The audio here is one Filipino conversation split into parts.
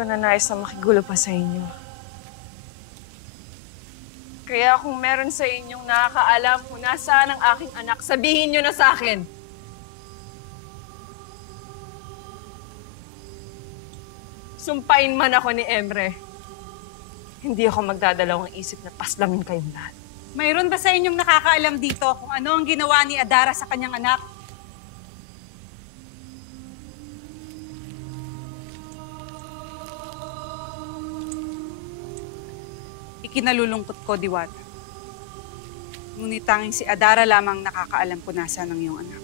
ko na nais na makigulo pa sa inyo. Kaya kung meron sa inyong nakakaalam kung nasaan ang aking anak, sabihin nyo na sa akin. Sumpain man ako ni Emre, hindi ako magdadalawang isip na paslamin kayong lahat. Mayroon ba sa inyong nakakaalam dito kung ano ang ginawa ni Adara sa kanyang anak? Ikinalulungkot ko, Diwata. Ngunit tanging si Adara lamang nakakaalam kung nasaan ang iyong anak.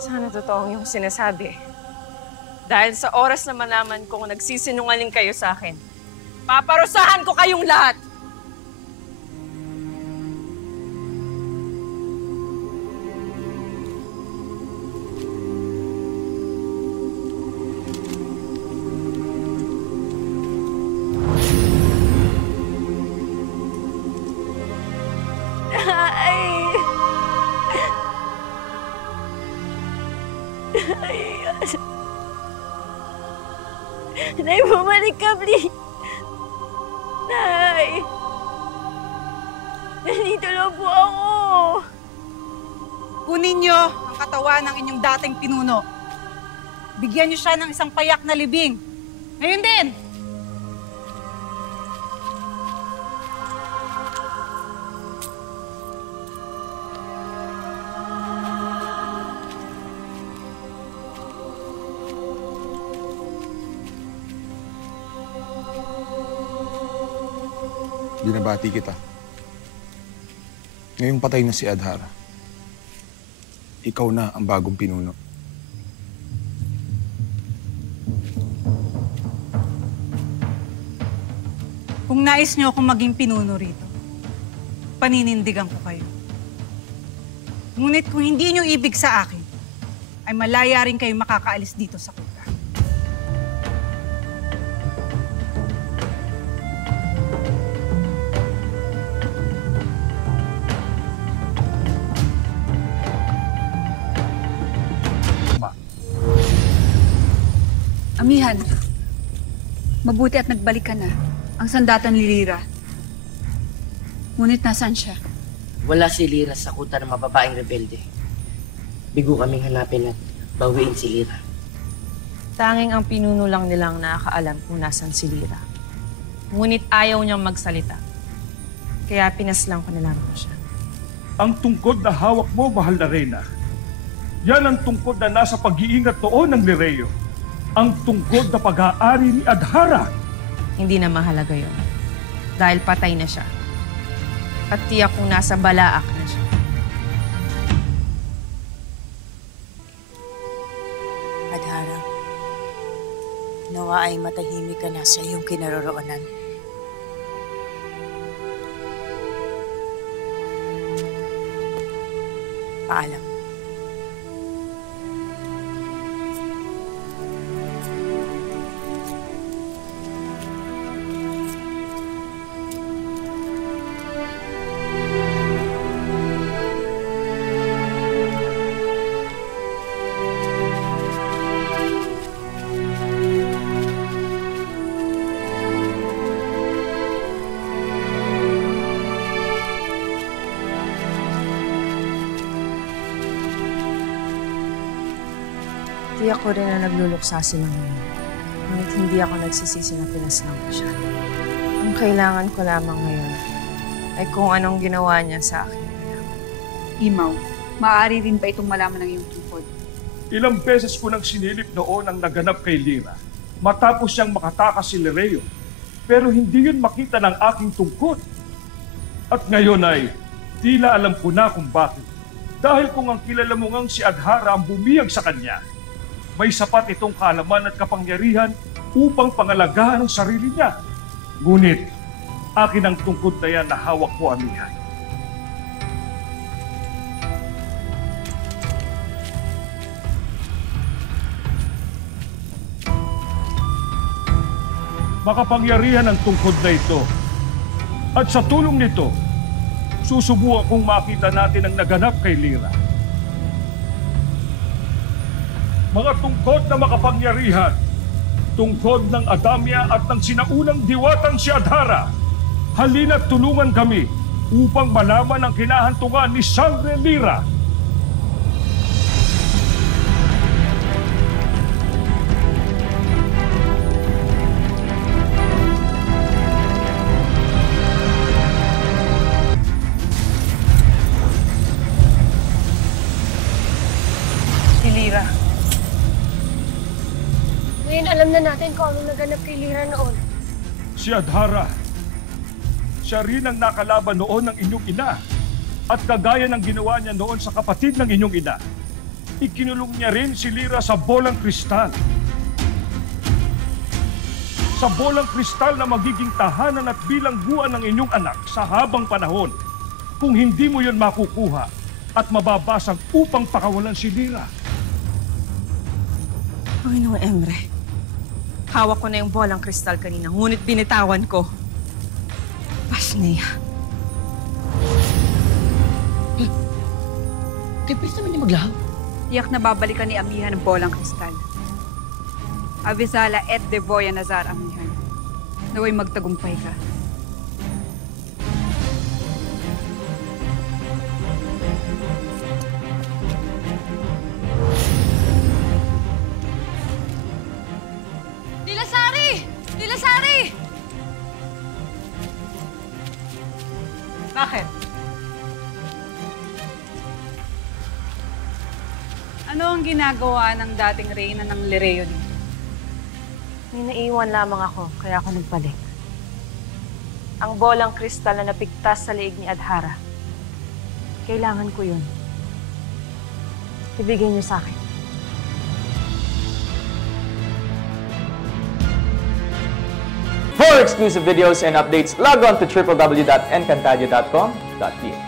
Sana totoong yung sinasabi. Dahil sa oras na malaman kong nagsisinungaling kayo sa akin, paparusahan ko kayong lahat! Nay, bumalik ka, please. Nay! Nandito lang po ako. Kunin niyo ang katawan ng inyong dating pinuno. Bigyan niyo siya ng isang payak na libing. Ngayon din! Binabati kita. Ngayong patay na si Adhara, ikaw na ang bagong pinuno. Kung nais niyo akong maging pinuno rito, paninindigan ko kayo. Ngunit kung hindi niyo ibig sa akin, ay malaya rin kayo makakaalis dito sa kuta. Amihan, mabuti at nagbalik ka na. Ang sandatan ni Lira. Ngunit nasaan siya? Wala si Lira sa kuta ng mababaeng rebelde. Bigo kaming hanapin at bawiin si Lira. Tanging ang pinuno lang nilang nakakaalam kung nasan si Lira. Ngunit ayaw niyang magsalita. Kaya pinaslang ko na lang siya. Ang tungkod na hawak mo, mahal na Reyna. Yan ang tungkod na nasa pag-iingat noon ng Lireo. Ang tungkod na pag-aari ni Adhara. Hindi na mahalaga yun. Dahil patay na siya. At tiyak kung nasa Balaak na siya. Adhara, nawa ay matahimik ka na sa iyong kinaroroonan. Paalam. Tiyak ko rin na nagluluksa sila ngayon. Ngunit hindi ako nagsisisi na pinaslang ko siya. Ang kailangan ko lamang ngayon ay kung anong ginawa niya sa akin. Imaw, maaari rin ba itong malaman ng iyong tungkod? Ilang beses ko nang sinilip noon ang naganap kay Lira matapos siyang makatakas si Lireo. Pero hindi yun makita ng aking tungkod. At ngayon ay tila alam ko na kung bakit. Dahil kung ang kilala mo ngang si Adhara ang bumiyag sa kanya, may sapat itong kaalaman at kapangyarihan upang pangalagaan ang sarili niya. Ngunit, akin ang tungkod na yan na hawak ko, amihan. Makapangyarihan ang tungkod na ito. At sa tulong nito, susubukan kong makita natin ang naganap kay Lira. mga tungkod na makapangyarihan, tungkod ng Adamya at ng sinaunang diwatang si Adhara, halina't tulungan kami upang malaman ang kinahantungan ni Sangre Lyra. Si Lyra. Ngayon alam na natin kung anong naganap kay Lyra noon. Si Adhara, siya rin ang nakalaban noon ng inyong ina. At kagaya ng ginawa niya noon sa kapatid ng inyong ina, ikinulong niya rin si Lyra sa bolang kristal. Sa bolang kristal na magiging tahanan at bilangguan ng inyong anak sa habang panahon kung hindi mo yon makukuha at mababasag upang pakawalan si Lyra. Panginoong Emre, hawak ko na yung bolang kristal kanina, ngunit binitawan ko. Pasneya. Tipis naman niya maglahaw. Tiyak na babalikan ni Amihan ng bolang kristal. Avisala et de Boya Nazar, Amihan. Naway magtagumpay ka. Nilasari! Nilasari! Bakit? Ano ang ginagawa ng dating reyna ng Lireo dito? May naiwan lamang ako, kaya ako nagbalik. Ang bolang kristal na napigtas sa leeg ni Adhara. Kailangan ko yun. Ibigay niyo sa akin. For exclusive videos and updates, log on to www.encantadia.com.ph.